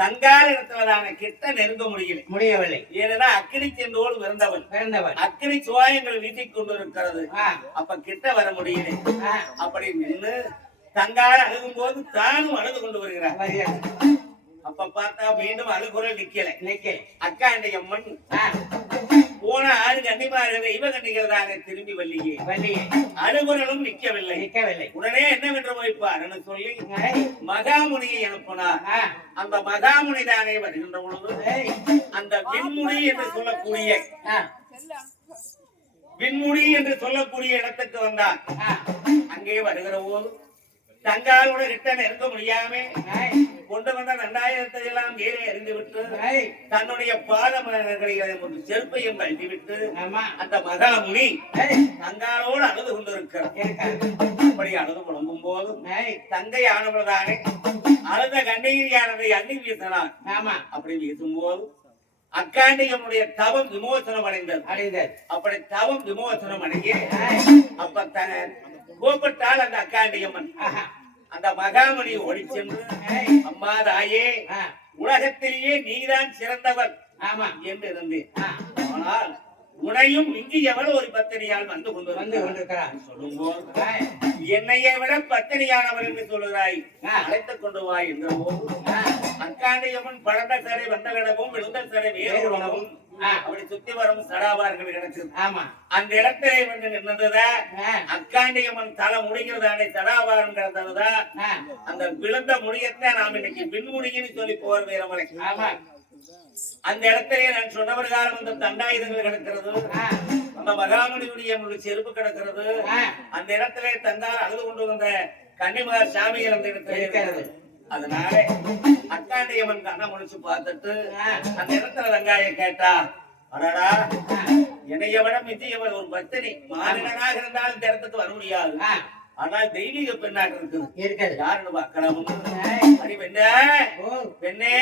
தங்கால இடத்துலதான கிட்ட நெருங்க முடியவில்லை. ஏன்னா அக்கினி சென்றோடு பிறந்தவன் அக்கினி சுவாயங்கள் வீட்டிக் கொண்டு இருக்கிறது. அப்ப கிட்ட வர முடியல. அப்படி நின்று தங்கால அழுகும் போது தானும் அழுது கொண்டு வருகிறார். அப்ப பார்த்தா மீண்டும் அழுகுறல் நிக்கல. அக்காண்டி அம்மன் போன 6 கன்னிமார்கள் தெய்வ கன்னிகள் தானே திரும்பி வள்ளியே அழுகுறலும் நிக்கவில்லை. உடனே என்னவென்று வைப்பார்னு சொல்லி மகாமுனியை அனுப்பினார். அந்த மகாமுனி தானே வருகின்ற பொழுது அந்த விண்முனி என்று சொல்லக்கூடிய இடத்துக்கு வந்தார். அங்கே வருகிற போது தங்காலோட கிட்ட நெருங்க முடியாம கொண்டு வந்த 2000 எல்லாம் ஏறி அறிந்து விட்டு தன்னுடைய பாதமலர்களை செருப்பையும் கழட்டி விட்டு அந்த மகாமுனி தங்காலோடு அழுது கொண்டிருக்கிறார். அப்படி அழுது புலம்பும் போது தங்கை ஆனவர்தானே அழுத கண்ணகிரியானதை அள்ளி வீசினார். அப்படி வீசும் போது அக்காண்டியமுடைய தவம் விமோசனம் அடைந்தது. அப்படி தவம் விமோசனம் அடையே அப்ப கோபத்தால் அந்த அக்காண்டியம்மன் அந்த மகாமணி ஓடி சென்று அம்மா தாயே உலகத்திலேயே நீதான் சிறந்தவள் என்று இருந்தேன். ஆனால் உனையும் மிஞ்சியவள் ஒரு பத்தினியால் வந்து கொண்டிருக்கிறார் சொல்லும் போது என்னையை விட பத்தினியானவள் என்று சொல்லுகிறாய், அழைத்துக் கொண்டு வா என்ற போது அக்காண்டியம்மன் பழந்த சடை வந்த கடவும் விழுந்த சடை வேறு உணவும் அப்படி சுத்தி வரும் சடாபார்கள் கிடைச்சது. அந்த இடத்திலே வந்து நின்றதுதான் அக்காண்டியம்மன் தலை முடிகிறதானே சடாபாரம் கிடந்ததுதான். அந்த விழுந்த முடியத்தை நாம் இன்னைக்கு விண்முடின்னு சொல்லி போற வீரமலை. அந்த இடத்திலே நான் சொன்ன பிரகாரம் அந்த தண்டாயுதங்கள் கிடக்கிறது. அந்த மகாமுனியுடைய செருப்பு கிடக்கிறது. அந்த இடத்திலே தந்தால் அழுது கொண்டு வந்த கன்னிமார் சாமிகள் அந்த இடத்துல இருக்கிறது. அதனால அக்காண்டியம்மன் கண்ணை முடிச்சு பார்த்துட்டு அந்த இடத்துல வெங்காய கேட்டா, அடடா என்னைய விட மிஞ்சியவள் ஒரு பத்தினி மாநிலனாக இருந்தாலும் இந்த இடத்துக்கு வர முடியாது. ஆனால் தெய்வீக பெண்ணாக இருக்குது. யாருன்னு பார்க்கலாம். அடி பெண்ணே பெண்ணே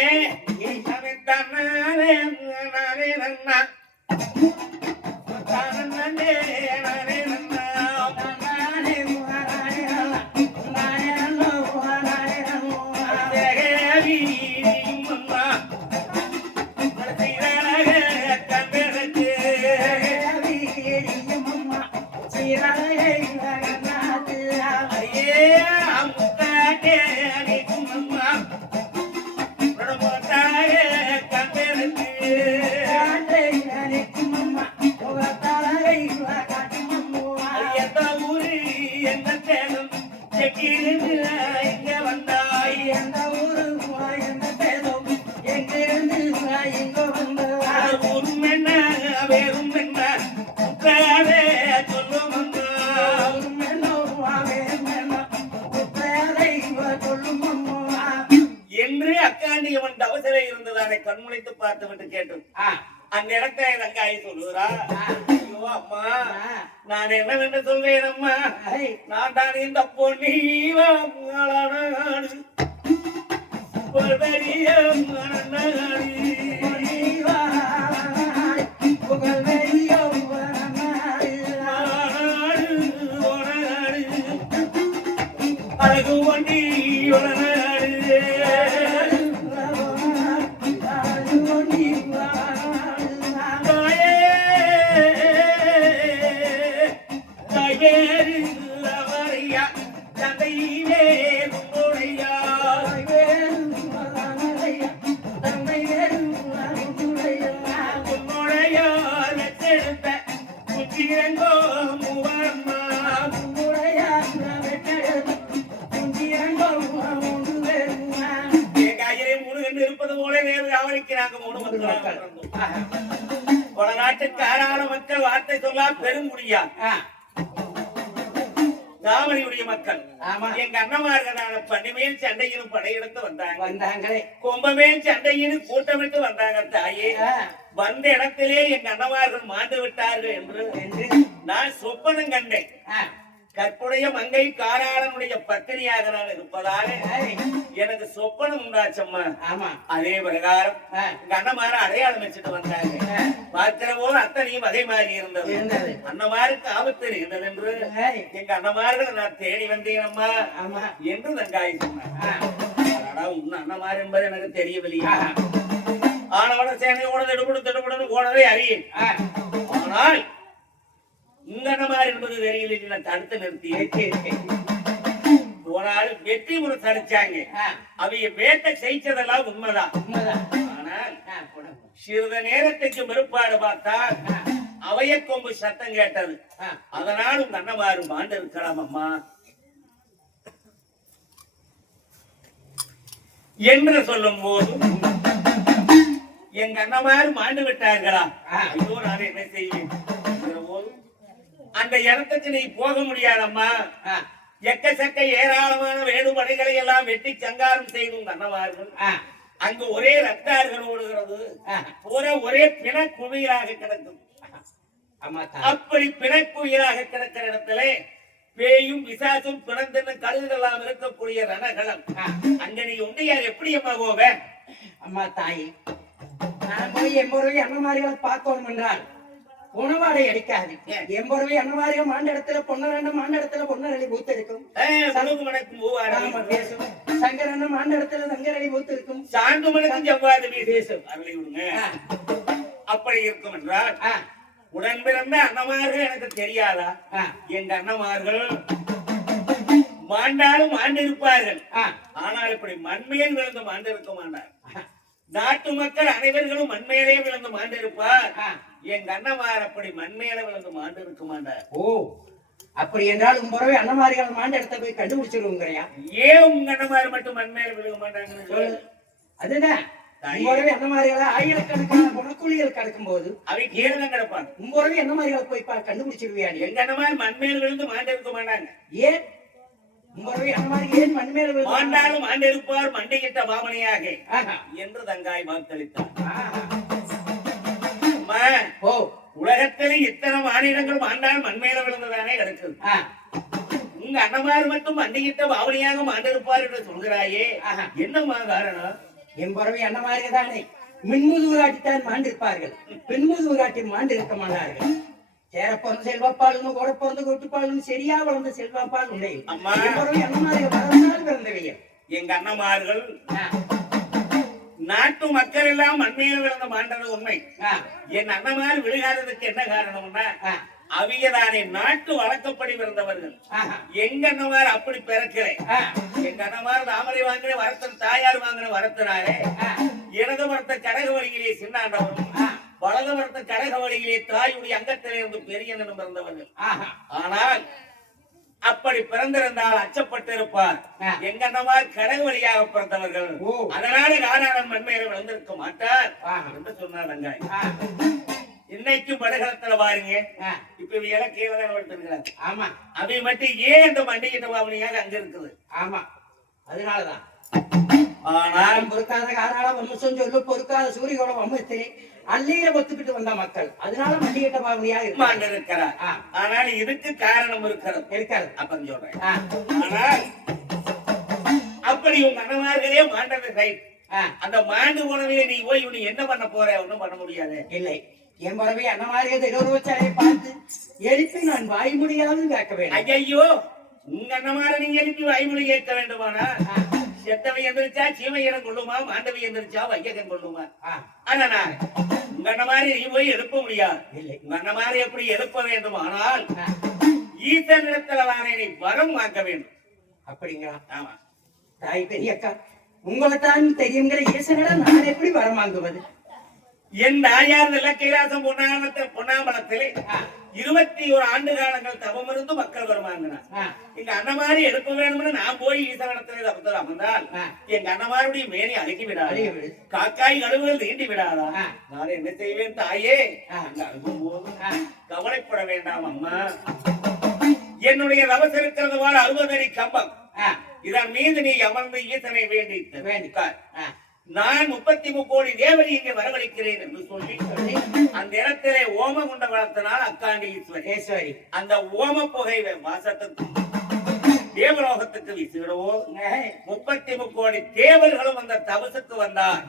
கண்முளைத்து பார்த்து விட்டு கேட்டு அந்த இடத்தை தங்காய் சொல்லுறா, ஐயோ அம்மா நான் என்னவென்று சொல்வேன் அம்மா, நான் தான் இந்த பொன்னிவா அழகு ஒண்டி பல நாட்டுக்காரான மக்கள் வார்த்தை சொல்லா பெருங்குடியா தாமரையுடைய மக்கள் எங்க அண்ணமார்களான பன்னிமேல் சண்டையிலும் படையெடுத்து வந்தாங்க. கொம்பமேல் சண்டையிலும் கூட்டமிட்டு வந்தாங்க. தாயே வந்த இடத்திலே எங்க அண்ணமார்கள் மாண்டு விட்டார்கள் என்று நான் சொப்பனம் கண்டேன். கற்புடைய மங்கை காராளனுடைய பத்தினியாக நான் இருப்பதாக எனக்கு சொப்பனம் உண்டாச்சம்மா. அதே பிரகாரம் எங்க அண்ணமார அடையாளம் வச்சுட்டு வந்தாங்க. பார்க்கிற போது அத்தனையும் வகை மாறி இருந்தது. அண்ணமாருக்கு ஆபத்து இருந்தது என்று எங்க அண்ணமார்கள் நான் தேடி வந்தேன் அம்மா என்று தங்காய் சொன்னார். அதெல்லாம் உன்ன அண்ணமார் என்பது எனக்கு தெரியவில்லையா? ஆனவன சேனையோட திடுபடு போனதை அறியேன். ஆனால் உங்க அண்ணமார் என்பது தெரியல. நான் தடுத்து நிறுத்தி போனாலும் வெற்றி முறை அடிச்சாங்க. அவங்க வேட்டை செய்ததெல்லாம் உண்மைதான். ஆனால் சிறிது நேரத்துக்கு பிற்பாடு பார்த்தால் அவைய கொம்பு சத்தம் கேட்டது. அதனால் உங்க அண்ணமாறு மாண்டு இருக்கலாம் அம்மா என்று சொல்லும் போது எங்க அண்ணமாறு மாண்டு விட்டார்களா? ஐயோ நான் என்ன செய்வேன்? அந்த இடத்துக்கு நீ போக முடியாதம்மா. எக்கச்சக்க ஏராளமான வேடுபடைகளை எல்லாம் வெட்டி சங்காரம் செய்து உங்க அண்ணமார்கள் அங்கு ஒரே ரத்தார்கள் ஓடுகிறது. ஒரே பிணக்குவியலாக கிடக்கும். அப்படி பிணக்குவியலாக கிடக்கிற இடத்துல பேயும் விசாசும் பிணந்தன்னு கழுகுகளாம் இருக்கக்கூடிய ரணகளம். அங்க நீ உண்டையார் எப்படி அம்மா போவ? அம்மா தாயி, நான் போய் எம்பொருவை அண்ணமாரிகளை பார்க்கணும் என்றால் உணவாடை அடிக்காது. எம்பொருவை அண்ணமாரிகள் மாண்ட இடத்துல பொண்ணு மாண்ட இடத்துல பொண்ணு பூத்திருக்கும். சங்கரண்ண மாண்ட இடத்துல சங்கரடி பூத்திருக்கும். சாண்டு மணக்கும் செவ்வாது பேசும். அப்படி இருக்கும் என்றால் உடன் பிறந்த அண்ணமார்கள் எனக்கு தெரியாதா? எங்க அண்ணமார்கள் மாண்டாலும் மாண்டிருப்பார்கள். ஆனால் இப்படி மண்மையில் விழுந்து மாண்டிருக்க மாட்டார். நாட்டு மக்கள் அனைவர்களும் மண்மையிலே விழுந்து மாண்டிருப்பார். எங்க அண்ணமார் அப்படி மண்மையில விழுந்து மாண்டு இருக்க மாட்டார். ஓ, அப்படி என்றால் உங்களுடைய அண்ணமாரிகள் மாண்ட இடத்தை போய் கண்டுபிடிச்சிருவோங்கறையா? ஏன் உங்க அண்ணமார் மட்டும் மண்மையில விழுக மாட்டாங்கன்னு? அதுதான் உங்களுடைய அண்ணமாரிகளை ஆயிரக்கணக்கான குணக்கூலிகள் கிடக்கும் போது அவை கீழே கிடப்பாங்க. உங்களுடைய அண்ணமாரிகளை போய் கண்டுபிடிச்சிருவியா? எங்க அண்ணமார் மண்மையில் விழுந்து மாண்டு இருக்க மாட்டாங்க. ஏன் உங்களுடைய அண்ணமாரி ஏன் மண்மையில விழுந்து மாண்டாலும் மாண்டு இருப்பார் மண்டையிட்ட பாவனையாக என்று தங்காய் வாக்களித்தார். உலகத்திலே இத்தனை மாநிலங்களும் ஆண்டால் மண்மையில விழுந்ததானே கிடக்குது. உங்க அண்ணமார் மட்டும் மண்டிகிட்ட பாவனையாக மாண்டிருப்பார் என்று சொல்கிறாயே, என்னமா காரணம்? எம்பறவை அண்ணமாரிக தானே மின்முதுகாட்டித்தான் மாண்டிருப்பார்கள். பெண்முதுகாட்டி மாண்டு இருக்க மாட்டார்கள். சேர பிறந்த செல்வப்பாலும் கூட பிறந்த கொட்டுப்பாலும் சரியா வளர்ந்த செல்வப்பால் உண்டை. எம்பறவை அண்ணமாரிக வளர்ந்தால் பிறந்தவையர். எங்க அண்ணமார்கள் நாட்டு மக்கள் எல்லாம் மண்மையில விழுந்து மாண்டது உண்மை. என் அண்ணமார் விழுகாததுக்கு என்ன காரணம்னா அவியதானே நாட்டு வழக்கப்படி பிறந்தவர்கள். எங்க அண்ணமார் அப்படி பிறக்கலை. எங்க அண்ணமார் தாமரை வாங்கின வரத்தன் தாயார் வாங்கின வரத்தினாலே இடது வரத்த கடக வழியிலே சின்னாண்டவரும் வலது வரத்த கடக வழியிலே தாயுடைய அங்கத்திலே இருந்து பெரியனும் பிறந்தவர்கள். ஆனால் அப்படி பிறந்திருந்தால் அச்சப்பட்டு இருப்பார். எங்க அண்ணமார் கடக வழியாக பிறந்தவர்கள். அதனால காரணம் மண்மையில விழுந்திருக்க மாட்டார் என்று சொன்னார் வெங்காய். இன்னைக்கும் படகளத்துல பாருங்க, இப்ப இவங்க கீழே தான் வளர்த்துருக்கிறாங்க. ஆமா, அவை மட்டும் ஏன் இந்த மண்டிகிட்ட பாவனையாக அங்க இருக்குது. ஆமா, அதனாலதான். ஆனால் பொறுக்காத காரணால வம்சம் சொல்லு பொறுக்காத சூரியோட வம்சத்திலே அல்லையில ஒத்துக்கிட்டு வந்த மக்கள் அதனால மண்டிகிட்ட பாவனையாக இருக்கிறார். ஆனால் இதுக்கு காரணம் இருக்காது அப்ப சொல்றேன். ஆனால் அப்படி உங்க அண்ணமார்களே மாண்டது ரைட். அந்த மாண்டு போனவையை நீ போய் நீ என்ன பண்ண போற? ஒண்ணும் பண்ண முடியாது. இல்லை, என் பறவை அண்ணமாரியதை இடஒருவச்சாலை பார்த்து எழுப்பி நான் வாய்மொழியாவது கேட்க வேண்டும். ஐயோ, உங்க அண்ணமார நீங்க எழுப்பி வாய்மொழி கேட்க வேண்டுமானா? செத்தவை எந்திரிச்சா சீமையிடம் கொள்ளுமா, மாண்டவை எந்திரிச்சா வையகன் கொள்ளுமா? ஆனா உங்க அண்ணமாரி நீ போய் எழுப்ப முடியாது. உங்க அண்ணமாரி எப்படி எழுப்ப வேண்டும்? ஆனால் ஈசனிடத்துல தானே நீ வரம் வாங்க வேண்டும். அப்படிங்களா? ஆமா தாய் பெரியக்கா, உங்களை தான் தெரியுங்கிற ஈசனிடம் நான் எப்படி வரம் வாங்குவது? என் தாயார் நல்ல கைலாசம் பொன்னாமலத்திலே 21 ஆண்டு காலங்கள் தவம் இருந்து மக்கள் வருவாங்கினார். எங்க அண்ணமாரி எழுப்ப வேணும்னு நான் போய் ஈசனிடத்திலே தப்பத்தில் அமர்ந்தால் எங்க அண்ணமாருடைய மேனி அழுகி விடாது, காக்காய் கழுவுகள் தீண்டி விடாதா? நான் என்ன செய்வேன் தாயே? அழுகும் போது கவலைப்பட வேண்டாம் அம்மா. என்னுடைய ரவசம் இருக்கிறது போல 60 அடி கம்பம், இதன் மீது நீ அமர்ந்து ஈசனை வேண்டிக்கார். நான் 33 கோடி தேவரி இங்கே வரவழைக்கிறேன் என்று சொல்லி அந்த இடத்திலே ஓம குண்ட வளர்த்தனால் அக்காண்டி ஈஸ்வரி அந்த ஓம புகை வாசத்துக்கு தேவலோகத்துக்கு வீசுகிறவோ 33 கோடி தேவர்களும் அந்த தவசுக்கு வந்தார்.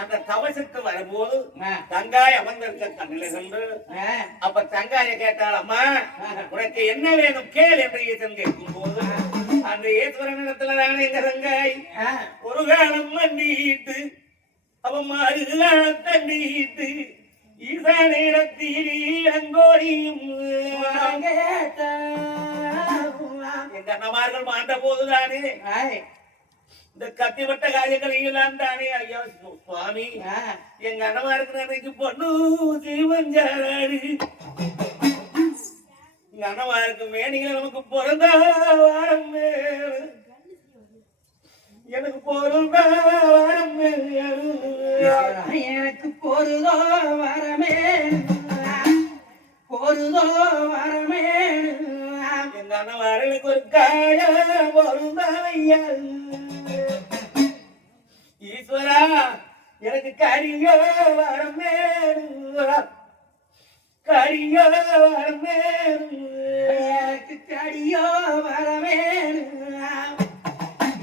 அந்த தவசுக்கு வரும்போது தங்காய் அமர்ந்திருக்க கண்ணில கண்டு அப்ப தங்காய கேட்டால், அம்மா உனக்கு என்ன வேணும் கேள் என்று ஈசன் கேட்கும் போது அந்த ஈஸ்வரன் இடத்துல தானே எங்க தங்காய் ஆ, ஒரு காலம் மண்டிட்டு அவ மறுகாலம் தண்டிட்டு ஈசானிடத்தில் இளங்கோடியும் வாங்கேட்டா. எங்க அண்ணமார்கள் மாண்ட போதுதானே ஆய், இந்த கத்திவட்ட காரியங்களையெல்லாம் தானே ஐயா சுவாமி ஆ, எங்க அண்ணமாருக்கு அன்னைக்கு பொண்ணு ஜீவஞ்சாராடு எங்க அண்ணமாருக்கு மேனிகளை நமக்கு பிறந்தா வாரம் வேணும். எனக்கு பிறந்தா வாரம் வேணும். எனக்கு பொருதோ வரமே பொருதோ வரமே எங்க அண்ணமார்களுக்கு ஒரு காய பொருந்தாவையா ஈஸ்வரா எனக்கு கரியோ வரம் வேணும். கரியோ வரம் வேணும். எனக்கு கடியோ வரமே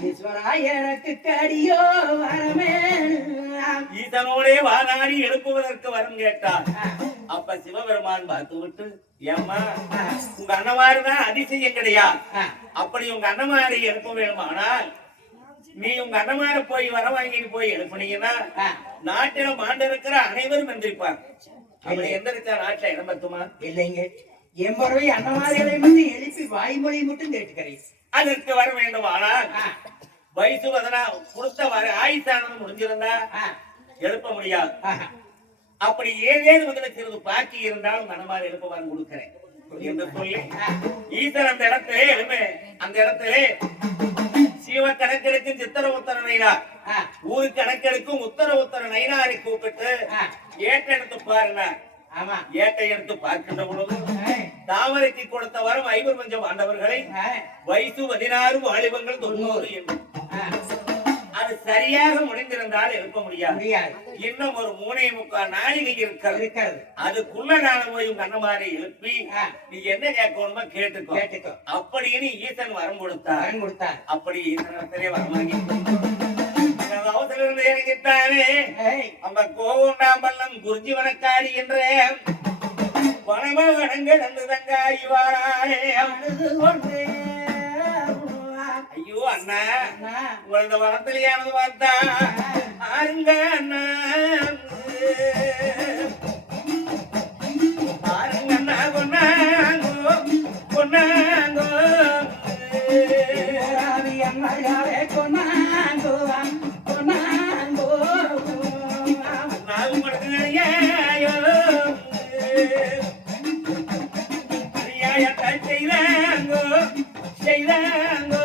ஈஸ்வரா எனக்கு கடியோ வரமே ஈசனோடே வாதாடி எழுப்புவதற்கு வரம் கேட்டார். அப்ப சிவபெருமான் பார்த்து விட்டு ஏம்மா உங்க அண்ணமாருதான் அதிசயம் கிடையாது. அப்படி உங்க அண்ணமாரை எழுப்ப வேணுமானால் நீ உங்க அண்ணமார போய் வர வாங்கிட்டு போய் எழுப்புனீங்கன்னா நாட்டில மாண்டு இருக்கிற அனைவரும் எந்திரிப்பாங்க. அப்படி எந்திரிச்சா நாட்டுல இடம் பத்துமா? இல்லைங்க என் பறவை அண்ணமாரிகளை மட்டும் எழுப்பி வாய்மொழி மட்டும் கேட்டுக்கிறேன். அதற்கு வர வேண்டுமானால் வயசு கொடுத்த வர ஆயுசானது முடிஞ்சிருந்தா எழுப்ப முடியாது. அப்படி ஏதேனும் முதல்ல சிறிது பாக்கி இருந்தாலும் மனமாறு எழுப்ப வரம் கொடுக்கிறேன் என்று சொல்லி ஈசன் அந்த இடத்திலே எழுமே அந்த இடத்திலே சிவ கணக்கெடுக்கும் சித்திர உத்தர நைனார் ஊரு கணக்கெடுக்கும் உத்தர உத்தர நைனாரை கூப்பிட்டு ஏட்டை எடுத்து பாருங்க. ஆமா, ஏட்டை எடுத்து பார்க்கின்ற பொழுது தாமரைக்கு கொடுத்த வரம் 5 பஞ்சம் ஆண்டவர்களை வயசு 16 வாலிபங்கள் 90 என்று அது சரியாக முடிந்திருந்தால் எழுப்ப முடியாது. இன்னும் ஒரு 3.25 நாழிகை இருக்கிறது. அதுக்குள்ள நான் போய் உங்க அண்ணமாரை எழுப்பி நீ என்ன கேட்கணுமோ கேட்டுக்கோ அப்படின்னு ஈசன் வரம் கொடுத்தார். அப்படி ஈசனிடத்திலே வரம் வாங்கி அவசரம் இறங்கித்தானே அந்த கோவுண்டாம்பள்ளம் குறிஞ்சி வனக்காடி என்ற வனமகனங்கள் அந்த தங்காய் வாழாரே ஐயோ அண்ணா உங்களது வனத்திலேயானது பார்த்தா ஆருங்க அண்ணா ஆருங்க அண்ணா கொண்டாங்கோ கொண்டாங்கோ நான் உங்களுக்கு ஐயாயோ ஐயாயத்தை செய்தாங்கோ செய்தாங்கோ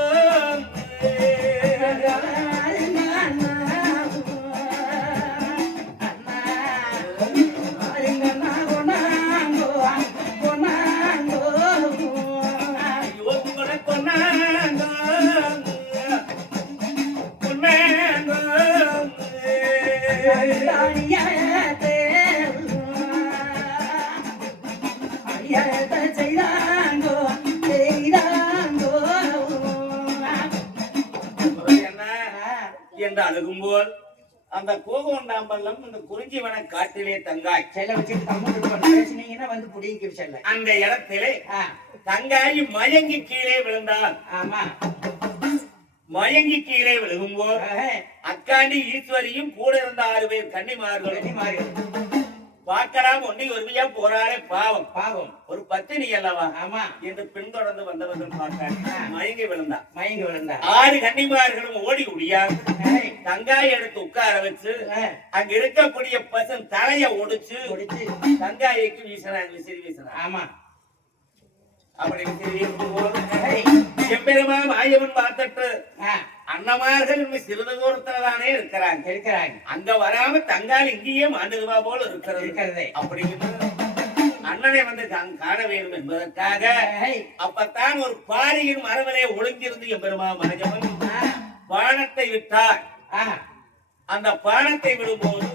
என்று அழுகும்போது அந்த கோகோண்டாம்பள்ளம் இந்த குறிஞ்சிவன காட்டிலே தங்காய் அந்த இடத்திலே தங்காய் மயங்கி கீழே விழுந்தாள். ஆமா, மயங்கி கீழே விழுகும்போது அக்காண்டி ஈஸ்வரியும் கூட இருந்த 6 பேர் கன்னிமார்கள் பார்க்கலாம் ஒண்ணி ஒருமையா போறாரே பாவம் ஒரு பத்தினி அல்லவா ஆமா என்று பின்தொடர்ந்து வந்தவர்கள் பார்த்தாங்க. மயங்கி விழுந்தா 6 கன்னிமார்களும் ஓடி முடியாது தங்காய் எடுத்து உட்கார வச்சு அங்க இருக்கக்கூடிய பசன் தலைய ஒடிச்சு தங்காய்க்கு வீசினாங்க. விசிறி வீசினாங்க. ஆமா, அப்படி விசிறி வீசும் போது எம்பெருமான் மாயவன் பார்த்துட்டு அண்ணமார்கள் சிறிது தூரத்துலதானே இருக்கிறாங்க. அங்க வராம தங்கால் இங்கேயே மாண்டுதுவா போல இருக்கிறது. அப்படின்னு அண்ணனை வந்து காண வேண்டும் என்பதற்காக அப்பத்தான் ஒரு பாரியின் மரவலே ஒளிஞ்சிருந்து எம்பெருமான் மாயவன் பானத்தை விட்டார். அந்த பானத்தை விடும்போது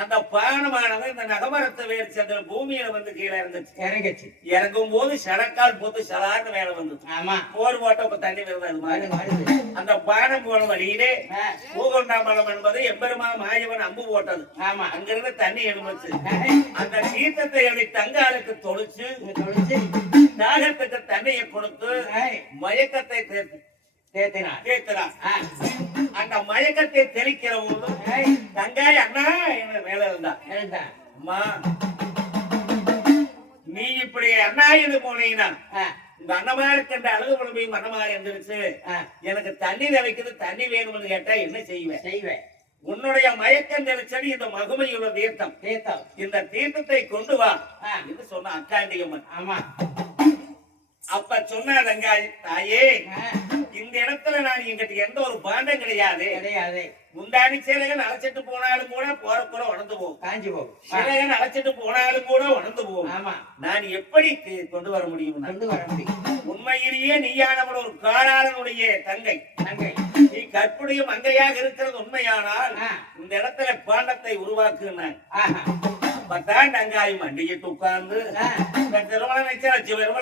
அந்த பானமானது இந்த நகமரத்தை வேறு சென்ற பூமியில வந்து கீழே இறங்குச்சு. இறங்கும் போது சடக்கால் போட்டு சலார்னு மேல வந்துச்சு. போர் போட்ட தண்ணி வருது. அந்த பானம் போன வழியிலே பூகொண்டாம்பலம் என்பது எம்பெருமா மாயவன் அம்பு போட்டது. அங்கிருந்து தண்ணி எழுந்துச்சு. அந்த தீர்த்தத்தை அப்படி தங்காலுக்கு தொளிச்சு தாகத்துக்கு தண்ணியை கொடுத்து மயக்கத்தை தேத்துறான். அந்த மயக்கத்தை தெளிக்கிற போது தங்காய் அண்ணா என்ன மேல இருந்தா அம்மா நீ இப்படி அண்ணா இது போனீங்கன்னா இந்த அண்ணமாருக்கு என்ற அழுகு குழம்பையும் அண்ணமாரி இருந்துருச்சு எனக்கு தண்ணி வைக்கிறது தண்ணி வேணும்னு கேட்டா என்ன செய்வேன் உன்னுடைய மயக்கம் தெளிச்சது இந்த மகுமையுள்ள தீர்த்தம் இந்த தீர்த்தத்தை கொண்டு வா என்று சொன்ன அக்காண்டியம்மன். ஆமா அப்ப சொன்ன தங்காய் தாயே இந்த இடத்துல நான் எங்கிட்ட எந்த ஒரு பாண்டம் கிடையாது. முந்தாணி சேலைகள் அழைச்சிட்டு போனாலும் கூட போற உணர்ந்து போகும், காஞ்சி போகும். சேலைகள் அழைச்சிட்டு போனாலும் கூட உணர்ந்து போகும். ஆமா நான் எப்படி கொண்டு வர முடியும்? உண்மையிலேயே நீயானவள் ஒரு காராளனுடைய தங்கை. நீ கற்புடைய மங்கையாக இருக்கிறது உண்மையானால் இந்த இடத்துல பாண்டத்தை உருவாக்குனான். அப்பதான் தங்காயும் மண்டியிட்டு உட்கார்ந்து திருமண நிச்சயிச்சு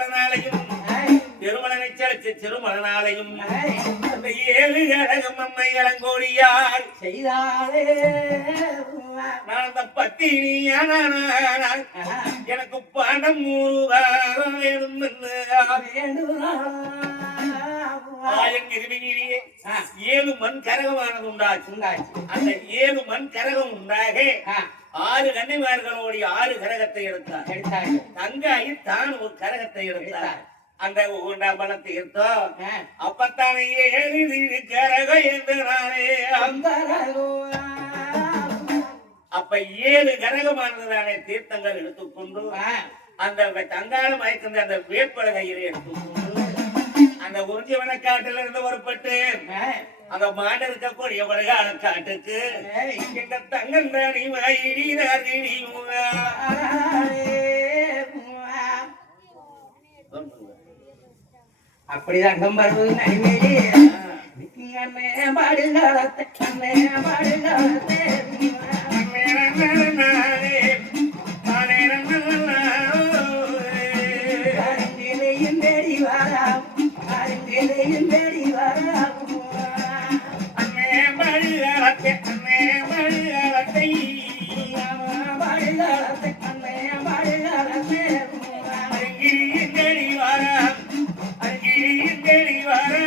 திருமணனாலையும் அந்த 7 கழகம் அம்மை இளங்கோடியார் செய்தாலே நான் அந்த பத்தினியான எனக்கு பணம் வேணும் ஆயங்கிரியே 7 மண் கரகமானது உண்டாச்சு. அந்த 7 மண் கரகம் உண்டாக 6 கன்னிமார்களோடைய 6 கரகத்தை எடுத்தார். தங்காயி தான் ஒரு கரகத்தை எடுத்தார். அந்த பலத்தை எடுத்தோம். அப்பத்தானே 7 கரகம் என்று நானே அப்ப 7 கரகமானதானே தீர்த்தங்கள் எடுத்துக்கொண்டு அந்த தங்கால மயக்கின்ற அந்த வேப்பலகையிலே எடுத்துக்கொண்டு அந்த உறிஞ்சி வனக்காட்டுல இருந்து ஒருப்பட்டு அந்த மாடு இருக்கக்கூடிய வடகால காட்டுக்கு எங்க தங்கந்தானி வாயிடி அப்படிதான் கம்பருவது நடிமேடி பாடுகாலத்தை தேடி வாரா தேடி வாரா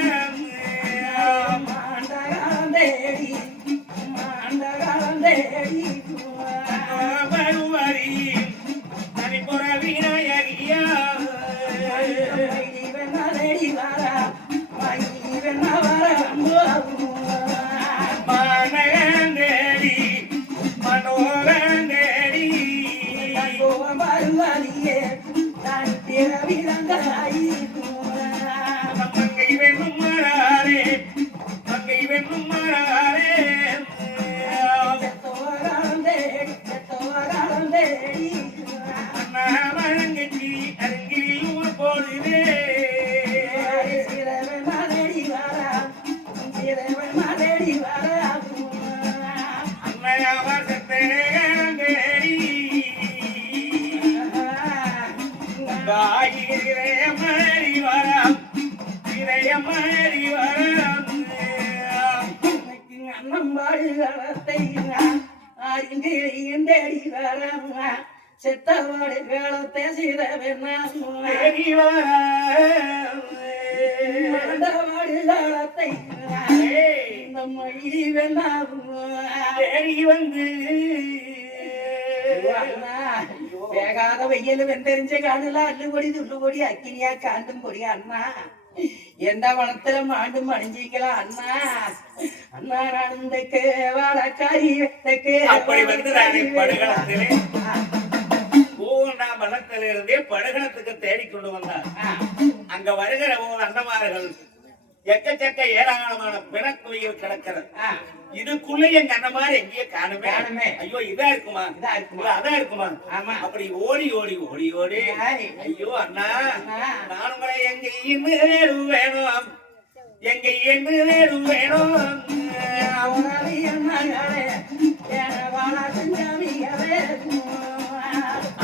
செத்தவாடு வேளத்தை செய்தவாடு இந்த மொழி வந்து வேகாத வெயில் வெந்தெரிஞ்ச காணுல அள்ளுபொடி துள்ளுபொடி அக்கினியா காண்டும் பொடி அண்ணா எந்த வனத்துல மாண்டும் அணிஞ்சிக்கலாம் அண்ணா அண்ணா நடந்துக்கு வாழக்காரி அப்படி வந்து படுகளத்திலே பலத்திலிருந்தே படுகளத்துக்கு தேடிக்கொண்டு வந்தார். அங்க வருகிற போது அண்ணமார்கள் எக்கச்சக்க ஏராளமான பிணக்குவிகள் கிடக்கிறது. இதுக்குள்ள எங்க அண்ணமாரி எங்கேயே காணுமே. ஐயோ இதா இருக்குமா அதான் இருக்குமா அப்படி ஓடி ஓடி ஓடி ஓடி ஐயோ அண்ணா நான் உங்களை எங்க இன்னும் வேணும் எங்க இன்னும் வேணும்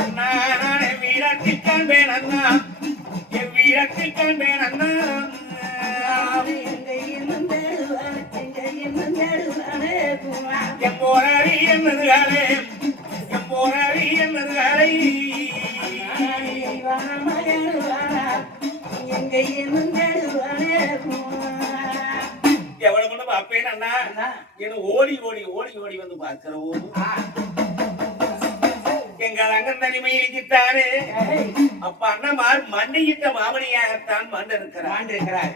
அண்ணா நானே வீரத்தில் காண்பேன் அண்ணா என் வீரத்தில் காண்பேன் அண்ணா எம்போராடி என்னதுகாலே எம்போராடி என்னதுகாலை எங்க என ஓடி ஓடி ஓடி ஓடி வந்து பார்க்கிற போது எங்கள் அண்ணன் தனிமை இருக்கிறாரு. அப்ப அண்ணமார் மண்டியிட்ட மாமணியாகத்தான் மாண்டிருக்கிறார்.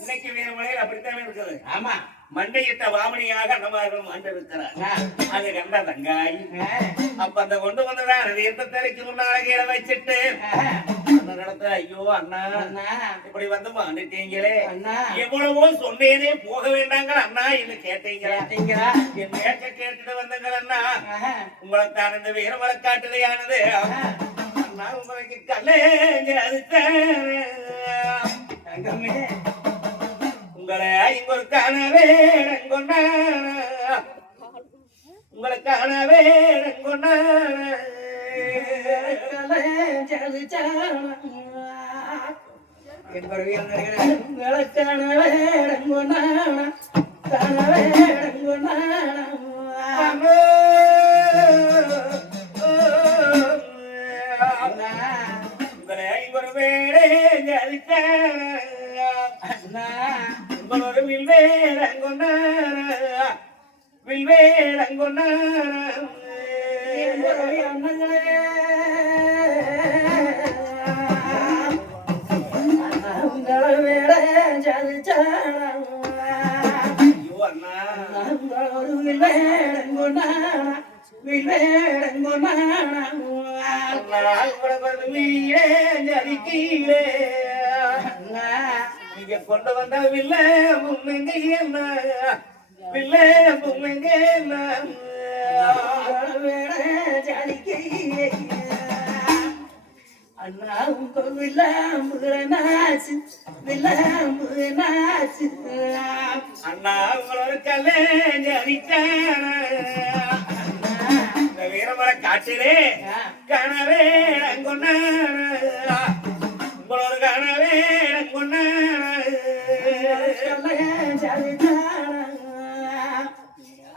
இன்னைக்கு வேறு முறையில் அப்படித்தானே இருக்குது. ஆமா, மண்டையிட்ட வாமணியாக அண்ணமார்கள் மாண்டிருக்கிறார். அது கண்ட தங்காய் அப்ப அந்த கொண்டு வந்ததான் எந்த திரைக்கு முன்னால கீழே வச்சுட்டு அந்த இடத்துல ஐயோ அண்ணா இப்படி வந்து மாண்டிட்டீங்களே, எவ்வளவோ சொன்னேனே போக வேண்டாங்க அண்ணா என்று கேட்டீங்களா? என் பேச்ச கேட்டுட்டு வந்தங்கள் அண்ணா. உங்களை தான் இந்த வீர வழக்காட்டுலையானது அண்ணா உங்களுக்கு கல்லே உங்களை இங்கொருக்கான வேடங்கொண்ட உங்களுக்கான வேடங்கொண்ட உங்களை இங்கொரு வேடே உங்களோட வில்வேலங்கொண்ட நீங்க கொண்டு வந்த வில்ல முன்னங்க என்ன வில்ல முன்னங்க என்ன அண்ணா உங்க வில்லாம்புனாச்சு வில்லாம்புனாச்சு அண்ணா உங்களோட கல்யாண வீரமர காட்டிலே கனவே கொண்ட உங்களோட கனவே கொண்ட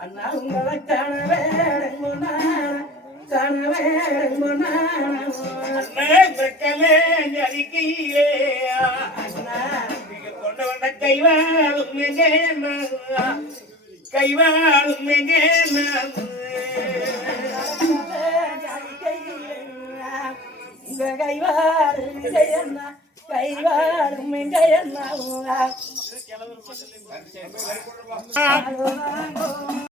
அண்ணா உங்களை கனவே கொண்டு வந்த கைவாளும் கைவாளும் கைவாடும்